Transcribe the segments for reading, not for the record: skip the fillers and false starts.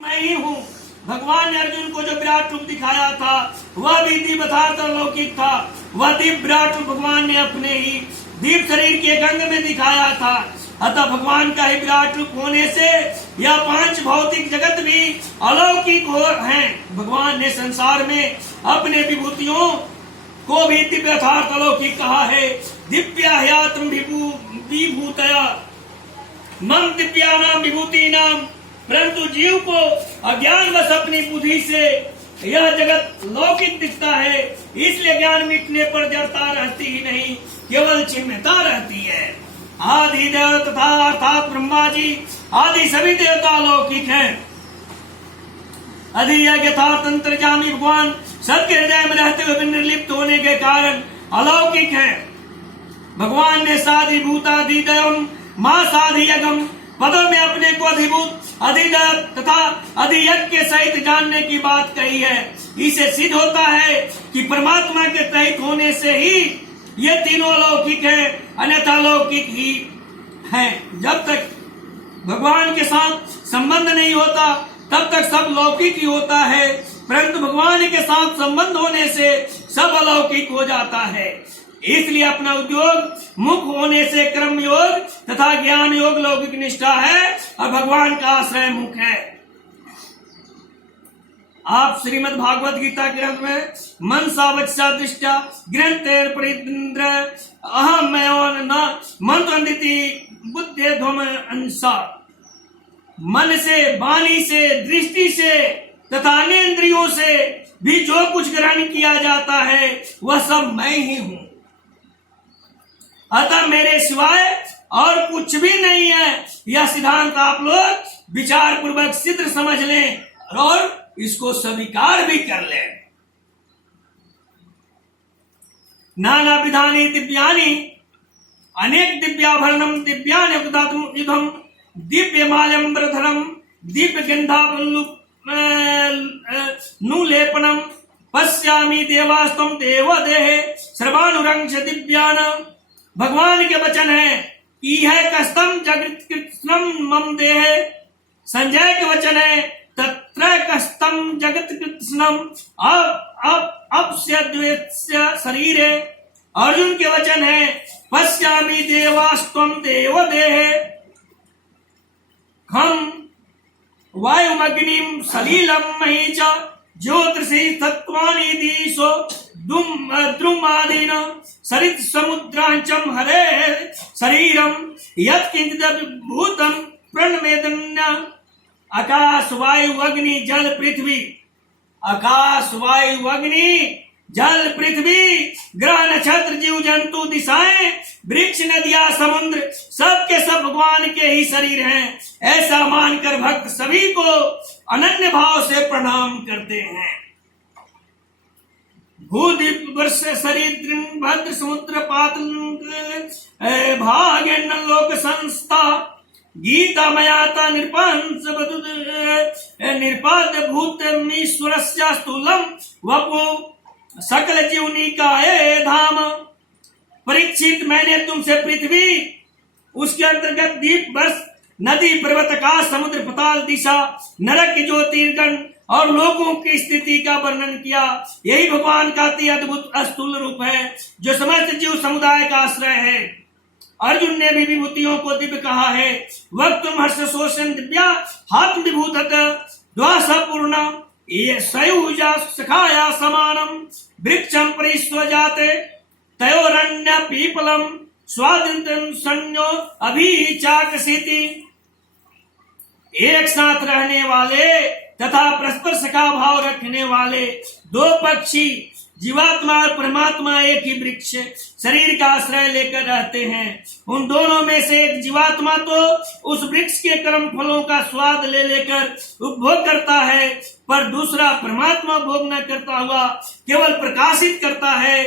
मैं ही हूँ। भगवान ने अर्जुन को जो विराट रूप दिखाया था वह भी दिव्य यथार्थ अलौकिक था। वह दिव्य विराट रूप भगवान ने अपने ही दिव्य शरीर के एक अंग में दिखाया था। अतः भगवान का ही विराट रूप होने से यह पांच भौतिक जगत भी अलौकिक हो हैं। भगवान ने संसार में अपने विभूतियों को भी दिव्य यथार्थ अलौकिक कहा है। दिव्याह्यात्म विभूतया मम दिव्यानाम विभूति नाम। परंतु जीव को अज्ञान वश अपनी बुद्धि से यह जगत लौकिक दिखता है, इसलिए ज्ञान मिटने पर जड़ता रहती ही नहीं, केवल चिन्हता रहती है। आदि देव तथा अर्थात ब्रह्मा जी आदि सभी देवता लौकिक हैं। अधियज्ञ यथार्थ अंतर्यामी भगवान सबके हृदय में रहते हुए निर्लिप्त होने के कारण अलौकिक है। भगवान ने साधिभूताधिदैवम मां साधियज्ञम पदों में अपने को अधिभूत अधिदैव तथा अधियज्ञ के सहित जानने की बात कही है। इसे सिद्ध होता है कि परमात्मा के तहित होने से ही ये तीनों लौकिक है, अन्यथा लौकिक ही हैं। जब तक भगवान के साथ संबंध नहीं होता तब तक सब लौकिक ही होता है, परंतु भगवान के साथ संबंध होने से सब अलौकिक हो जाता है। इसलिए अपना उद्योग मुख होने से कर्म योग तथा ज्ञान योग लौकिक निष्ठा है और भगवान का आश्रय मुख है। आप श्रीमद् भागवत गीता ग्रंथ में मनसा वचसा दृष्टा ग्रंथेर परिद्र अहम मयोन न मंत्रनिति बुद्धि ध्वम अंसा। मन से, वाणी से, दृष्टि से तथा अन्य इंद्रियों से भी जो कुछ ग्रहण किया जाता है वह सब मैं ही हूँ। अतः मेरे सिवाय और कुछ भी नहीं है। यह सिद्धांत आप लोग विचार पूर्वक सिद्ध समझ लें और इसको स्वीकार भी कर लें। नाना विधानी दिव्यानि अनेक दिव्याभरणम दिव्यानि युधम दिव्य माल्यम्बरधरम दिव्य गंधानुलेपनम पश्यामि देवास्तम देवदेहे सर्वानुरंक्ष दिव्यान। भगवान के वचन है कि है कस्तम जगत कृष्णम मम देह। संजय के वचन है तत्र कस्तम जगत कृष्णम अब शरीरे। अर्जुन के वचन है पश्यामि देवास्तम देव देह। हम वायुमग्निम सलीलम मही च ज्योतिषी तत्वानि दिशो द्रुमादीन सरित समुद्रांचम हरे शरीरम यत्किंचिद भूतम प्रणवेदन्य। आकाश वायु अग्नि जल पृथ्वी, आकाश वायु अग्नि जल पृथ्वी ग्रह नक्षत्र जीव जंतु दिशाएं वृक्ष नदियां समुद्र सबके सब भगवान के ही शरीर हैं। ऐसा मानकर भक्त सभी को अनन्य भाव से प्रणाम करते हैं। भूदीप वर्ष शरीर भद्र समुद्र पातल भाग्य लोक संस्था गीता मयाता निरपंस निरपाद भूत ईश्वर स्थूलम वपु सकल जीवनी का धाम। परीक्षित, मैंने तुमसे पृथ्वी उसके अंतर्गत दीप वर्ष नदी पर्वत आकाश समुद्र पाताल दिशा नरक की ज्योतिर्गण और लोगों की स्थिति का वर्णन किया। यही भगवान का अति अद्भुत अस्तुल रूप है जो समस्त जीव समुदाय का आश्रय है। अर्जुन ने भी विभूतियों को दिव्य कहा है। वक्तुम हर्ष शोषण दिव्या हाथ विभूत द्वास पूर्ण ये सयुजा सखाया समानम वृक्षम परिस्वजाते तयोरण्य पीपलम स्वादिंतम संयो अभिचाकसीति। एक साथ रहने वाले तथा परस्पर सखा भाव रखने वाले दो पक्षी जीवात्मा और परमात्मा एक ही वृक्ष शरीर का आश्रय लेकर रहते हैं। उन दोनों में से एक जीवात्मा तो उस वृक्ष के कर्म फलों का स्वाद ले लेकर उपभोग करता है, पर दूसरा परमात्मा भोग न करता हुआ केवल प्रकाशित करता है।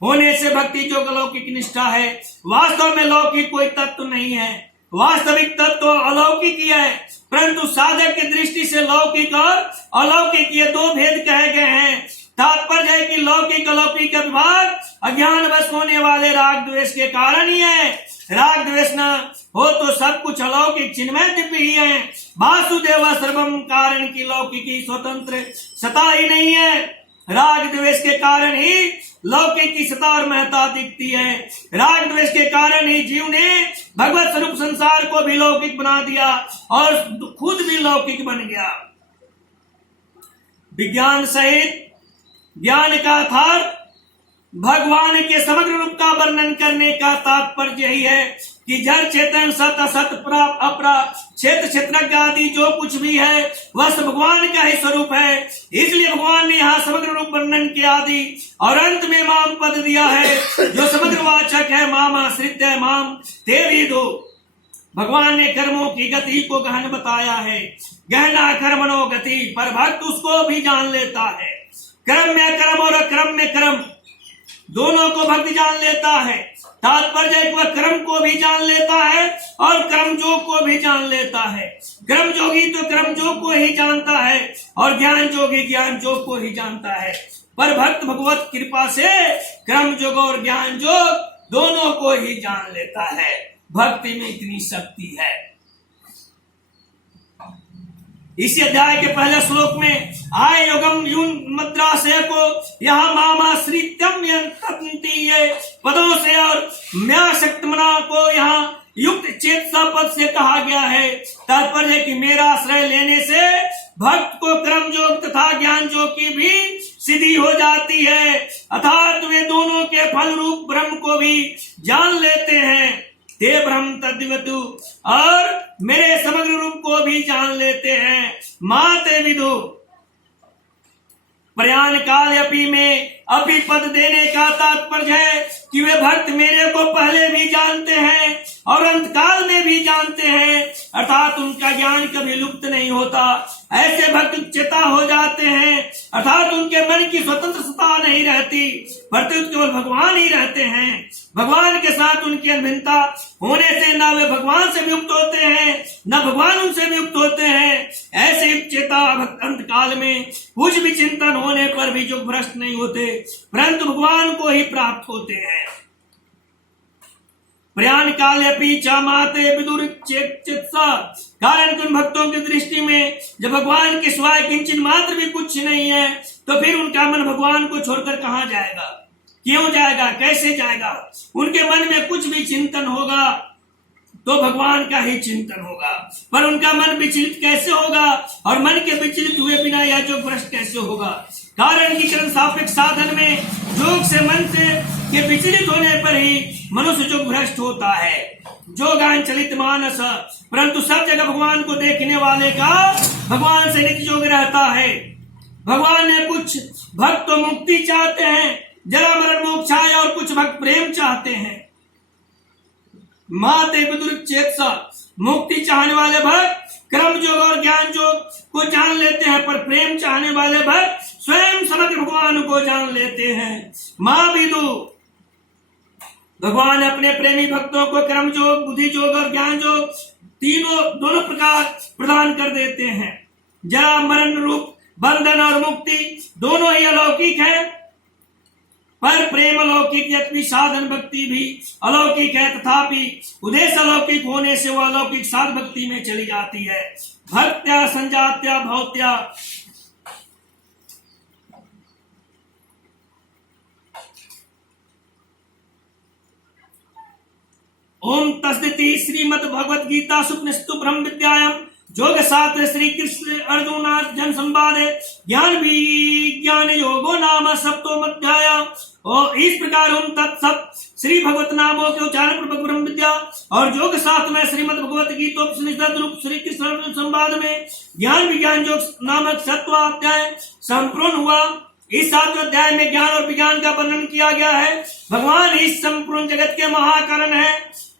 होने से भक्ति जो अलौकिक निष्ठा है। वास्तव में लौकिक कोई तत्व नहीं है, वास्तविक तत्व अलौकिक ही है, परंतु साधक की दृष्टि से लौकिक और अलौकिक ये दो भेद कहे गए हैं। तात्पर्य है कि लौकिक अलौकिक का विभाग अज्ञान वश होने वाले राग द्वेष के कारण ही है। राग द्वेष न हो तो सब कुछ अलौकिक चिन्मय दिव्य ही है। वासुदेव सर्वम कारण की लौकिक की स्वतंत्र सत्ता ही नहीं है। राग द्वेष के कारण ही लौकिक की सत्ता और महत्ता दिखती है। राग द्वेष के कारण ही जीव ने भगवत स्वरूप संसार को भी लौकिक बना दिया और खुद भी लौकिक बन गया। विज्ञान सहित ज्ञान का अर्थात भगवान के समग्र रूप का वर्णन करने का तात्पर्य यही है कि जड़ चेतन सत असत प्राप अपराप क्षेत्र क्षेत्रज्ञ आदि जो कुछ भी है वह सब भगवान का ही स्वरूप है। इसलिए भगवान ने यहाँ समग्र रूप वर्णन के आदि और अंत में माम पद दिया है जो समग्र वाचक है। माम आश्रित है माम तेरी दो। भगवान ने कर्मों की गति को गहन बताया है। गहना कर्मणो गति, पर भक्त उसको भी जान लेता है। कर्म में कर्म और अक्रम में कर्म दोनों को भक्त जान लेता है। तात्पर्य है कि वह कर्म को भी जान लेता है और कर्मयोग को भी जान लेता है। कर्मयोगी तो कर्मयोग को ही जानता है और ज्ञान योगी ज्ञान योग को ही जानता है। पर भक्त भगवत कृपा से कर्मयोग और ज्ञान योग दोनों को ही जान लेता है। भक्ति में इतनी शक्ति है। इसी अध्याय के पहले श्लोक में आय योगम यून मद्राशय को यहाँ मामाश्रित्यम ये पदों से और म्या शक्तमना को यहाँ युक्त चेतसा पद से कहा गया है। तात्पर्य है कि मेरा आश्रय लेने से भक्त को कर्म योग तथा ज्ञान योग की भी सिद्धि हो जाती है, अर्थात वे दोनों के फल रूप ब्रह्म को भी जान लेते हैं। ते ब्रह्म तद्विदु, और मेरे समग्र रूप को भी जान लेते हैं। माते विदु। प्रयाण काल अपि में अपि पद देने का तात्पर्य है कि वे भक्त मेरे को पहले भी जानते हैं और अंत काल में भी जानते हैं, अर्थात उनका ज्ञान कभी लुप्त नहीं होता। ऐसे भक्त चेता हो जाते हैं, अर्थात उनके मन की स्वतंत्रता नहीं रहती, प्रत्युत केवल भगवान ही रहते हैं। भगवान के साथ उनकी अभिन्नता होने से न वे भगवान से वियुक्त होते हैं न भगवान उनसे वियुक्त होते हैं। ऐसे चेता भक्त अंत काल में कुछ भी चिंतन होने पर भी जो भ्रष्ट नहीं होते, परंतु भगवान को ही प्राप्त होते हैं। प्रयाण काल माते विदुर चित्सा, कारण उन भक्तों की दृष्टि में जब भगवान के सिवाय किंचन मात्र भी कुछ नहीं है तो फिर उनका मन भगवान को छोड़कर कहाँ जाएगा, क्यों जाएगा, कैसे जाएगा। उनके मन में कुछ भी चिंतन होगा तो भगवान का ही चिंतन होगा, पर उनका मन विचलित कैसे होगा और मन के विचलित हुए बिना यह जो भ्रष्ट कैसे होगा। कारण की कर्म सापेक्ष साधन में योग से मन से के विचलित होने पर ही मनुष्य जो भ्रष्ट होता है। जोगान चलित मानस, परंतु सब जगह भगवान को देखने वाले का भगवान से नित्य योग रहता है। भगवान ने कुछ भक्त तो मुक्ति चाहते हैं, जरा मरण मोक्षाय, और कुछ भक्त प्रेम चाहते हैं। माते विदुर चेतसा, मुक्ति चाहने वाले भक्त कर्म योग और ज्ञान योग को जान लेते हैं, पर प्रेम चाहने वाले भक्त स्वयं समग्र भगवान को जान लेते हैं। मां विदु, भगवान अपने प्रेमी भक्तों को कर्म योग, बुद्धि योग और ज्ञान योग दोनों प्रकार प्रदान कर देते हैं। जरा मरण रूप बंधन और मुक्ति दोनों ही अलौकिक है, पर प्रेम अलौकिक, यद्यपि साधन भक्ति भी अलौकिक है, तथापि उद्देश्य अलौकिक होने से वह अलौकिक साध भक्ति में चली जाती है। भक्त्या संजात्या भौत्या, ओम तस्दिति श्रीमद् भगवद गीता सुपनिषत्तु ब्रह्म विद्यायां योग शास्त्र श्री कृष्ण अर्जुनार्जुन संवादे ज्ञान विज्ञान योगो नाम सप्तम अध्याय। और इस प्रकार ओम तत्सत श्री भगवत नामों के उच्चारण पूर्वक ब्रह्म विद्या और योग शास्त्र में श्रीमद् भगवत गीतोपनिषद रूप श्री कृष्ण अर्जुन संवाद में ज्ञान विज्ञान योग नामक सातवां अध्याय संपूर्ण हुआ। इस सातवें अध्याय में ज्ञान और विज्ञान का वर्णन किया गया है। भगवान इस संपूर्ण जगत के महाकारण है,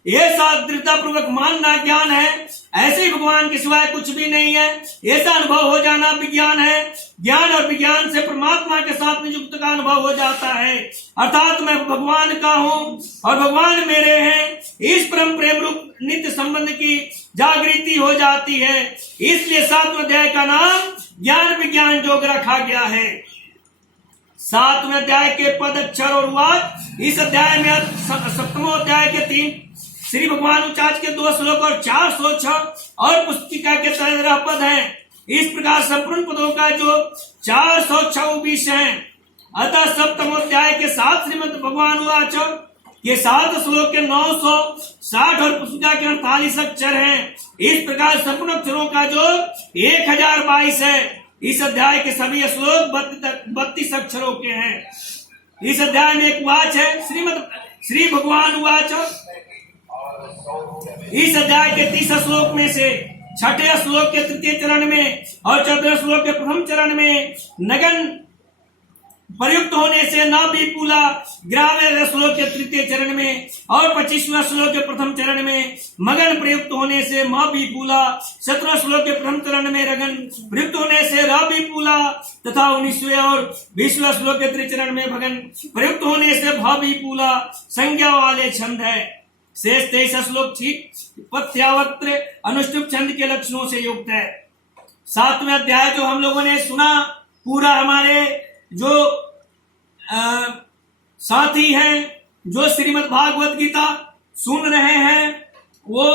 ये दृढ़ता पूर्वक मानना ज्ञान है। ऐसे ही भगवान के सिवाय कुछ भी नहीं है, ऐसा अनुभव हो जाना विज्ञान है। ज्ञान और विज्ञान से परमात्मा के साथ नियुक्त का अनुभव हो जाता है, अर्थात मैं भगवान का हूँ और भगवान मेरे हैं। इस परम प्रेम रूप नित्य संबंध की जागृति हो जाती है। इसलिए सातवें अध्याय का नाम ज्ञान विज्ञान योग रखा गया है। 7वें अध्याय के पद, अक्षर और वाक्य। इस अध्याय में 7वें अध्याय के 3 श्री भगवान उचाच के 2 श्लोक और 406 और पुस्तिका के 13 पद हैं। इस प्रकार संपूर्ण पदों का जो 426 है। अतः 7वें अध्याय के 7 श्रीमद् भगवान उवाच ये 7 श्लोक के 960 और पुस्तिका के 48 अक्षर हैं। इस प्रकार संपूर्ण अक्षरों का जो 1022 है। इस अध्याय के सभी श्लोक 32 अक्षरों के हैं। इस अध्याय में एक वाच है, श्री भगवान उवाच। इस अध्याय के 30 श्लोक में से 6ठे श्लोक के 3 चरण में और 14 श्लोक के 1 चरण में नगन प्रयुक्त होने से न विपुला, 11वें श्लोक के 3 चरण में और 25वें श्लोक के 1 चरण में मगन प्रयुक्त होने से म विपुला, 17वें श्लोक के 1 चरण में रगन प्रयुक्त होने से र विपुला तथा 19वें और 20वें श्लोक के 3 चरण में भगन प्रयुक्त होने से भ विपुला संज्ञा वाले छंद है। शेष 23 श्लोक ठीक पथ्यावत्र अनुष्टुप छंद के लक्षणों से युक्त है। 7वें अध्याय जो हम लोगों ने सुना, पूरा हमारे जो साथी हैं, जो श्रीमद् भागवत गीता सुन रहे हैं, वो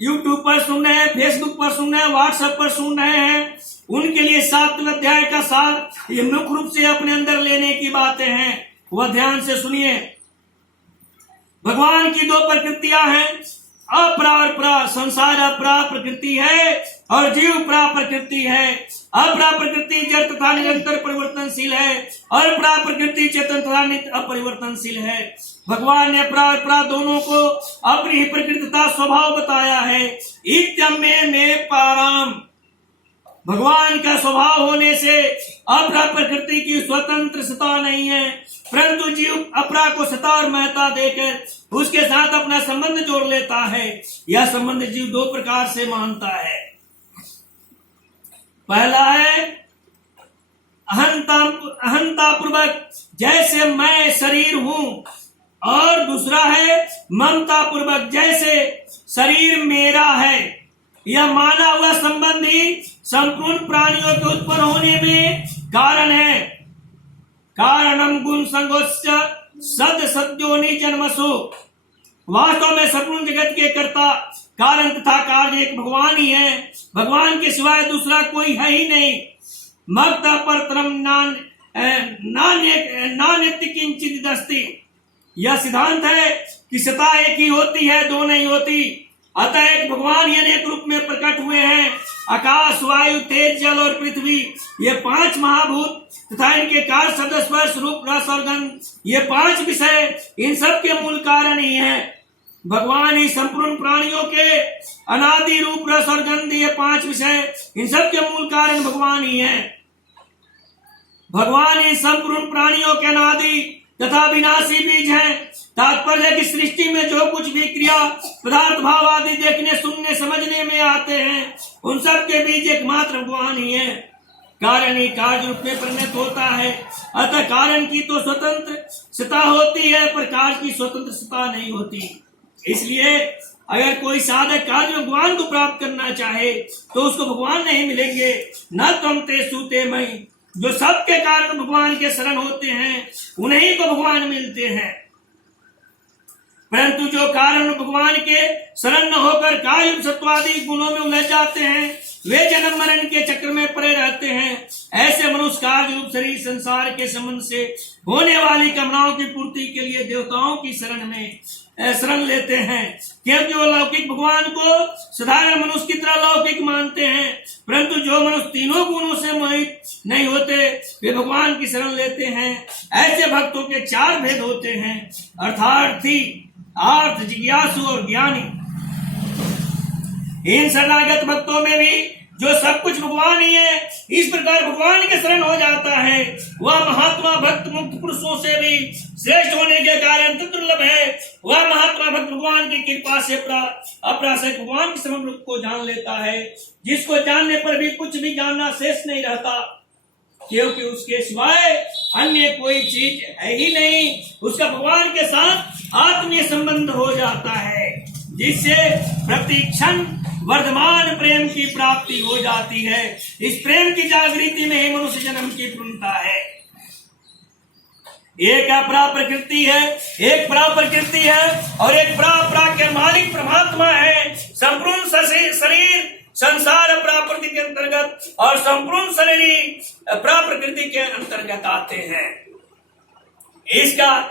YouTube पर सुन रहे हैं, Facebook पर सुन रहे हैं, WhatsApp पर सुन रहे हैं, उनके लिए 7वें अध्याय का सार ये मुख्य रूप से अपने अंदर लेने की बातें हैं। वह ध्यान से सुनिए। भगवान की 2 प्रकृतियां हैं, अपरा और परा। संसार अपरा प्रकृति है और जीव परा प्रकृति है। अपरा प्रकृति जड़ तथा निरंतर परिवर्तनशील है और परा प्रकृति चेतन तथा नित्य अपरिवर्तनशील है। भगवान ने परा और परा दोनों को अपनी ही प्रकृति तथा स्वभाव बताया है। इत्यम में पाराम। भगवान का स्वभाव होने से अपरा प्रकृति की स्वतंत्र सत्ता नहीं है, परंतु जीव अपरा को सत्ता और महत्ता देकर उसके साथ अपना संबंध जोड़ लेता है। यह संबंध जीव 2 प्रकार से मानता है। पहला है अहंता पूर्वक, जैसे मैं शरीर हूं, और दूसरा है ममता पूर्वक, जैसे शरीर मेरा है। यह माना हुआ संबंध ही संपूर्ण प्राणियों के उत्पन्न होने में कारण है। कारणम गुण संगोच्च सद सद्योनि जन्मसु। वास्तव में संपूर्ण जगत के कर्ता, कारण तथा कार्य एक भगवान ही है। भगवान के सिवाय दूसरा कोई है ही नहीं। मक्ता परतरम नान्यति किंचित दस्ति। यह सिद्धांत है कि सत्ता एक ही होती है, 2 नहीं होती। अतः एक भगवान ही अनेक रूप में प्रकट हुए हैं। आकाश, वायु, तेज, जल और पृथ्वी, ये 5 महाभूत तथा इनके कार्य, शब्द, स्पर्श, रूप, रस और गंध, ये 5 विषय, इन सब के मूल कारण ही है। भगवान ही संपूर्ण प्राणियों के अनादि रूप, रस और गंध, ये 5 विषय, इन सब के मूल कारण भगवान ही है। भगवान ही संपूर्ण प्राणियों के अनादि तथा विनाशी बीज हैं। तात्पर्य कि सृष्टि में जो कुछ भी क्रिया, पदार्थ, भाव आदि देखने, सुनने, समझने में आते हैं, उन सब के बीज एकमात्र भगवान ही है। कारण ही कार्य रूप में परिणत होता है। अतः कारण की तो स्वतंत्र सत्ता होती है, पर कार्य की स्वतंत्र सत्ता नहीं होती। इसलिए अगर कोई साधक कार्य में भगवान को प्राप्त करना चाहे तो उसको भगवान नहीं मिलेंगे। न तुम ते सूते मई। जो सबके कारण भगवान के शरण होते हैं, उन्हीं को भगवान मिलते हैं। परंतु जो कारण भगवान के शरण न होकर कायम सत्वादि गुणों में उलझ जाते हैं, वे जन्म मरण के चक्र में पड़े रहते हैं। ऐसे मनुष्य कार्य रूप शरीर संसार के संबंध से होने वाली कामनाओं की पूर्ति के लिए देवताओं की शरण लेते हैं, क्योंकि वो लौकिक भगवान को साधारण मनुष्य की तरह लौकिक मानते हैं। परंतु जो मनुष्य तीनों गुणों से मोहित नहीं होते, वे भगवान की शरण लेते हैं। ऐसे भक्तों के 4 भेद होते हैं, अर्थार्थी, आर्थ, जिज्ञासु और ज्ञानी। इन शरणागत भक्तों में भी जो सब कुछ भगवान ही है, इस प्रकार भगवान के शरण हो जाता है, वह महात्मा भक्त मुक्त पुरुषों से भी श्रेष्ठ होने के कारण दुर्लभ है। वह महात्मा भक्त भगवान की कृपा से अपराशय भगवान के समग्र रूप को जान लेता है, जिसको जानने पर भी कुछ भी जानना शेष नहीं रहता, क्योंकि उसके सिवाय अन्य कोई चीज है ही नहीं। उसका भगवान के साथ आत्मीय संबंध हो जाता है, जिससे प्रतिक्षण वर्धमान प्रेम की प्राप्ति हो जाती है। इस प्रेम की जागृति में ही मनुष्य जन्म की पूर्णता है। एक अपरा प्रकृति है, एक परा प्रकृति है और एक परा के मालिक परमात्मा है। संपूर्ण शरीर संसार प्रकृति के अंतर्गत और संपूर्ण शरीर प्रकृति के अंतर्गत आते हैं। इसका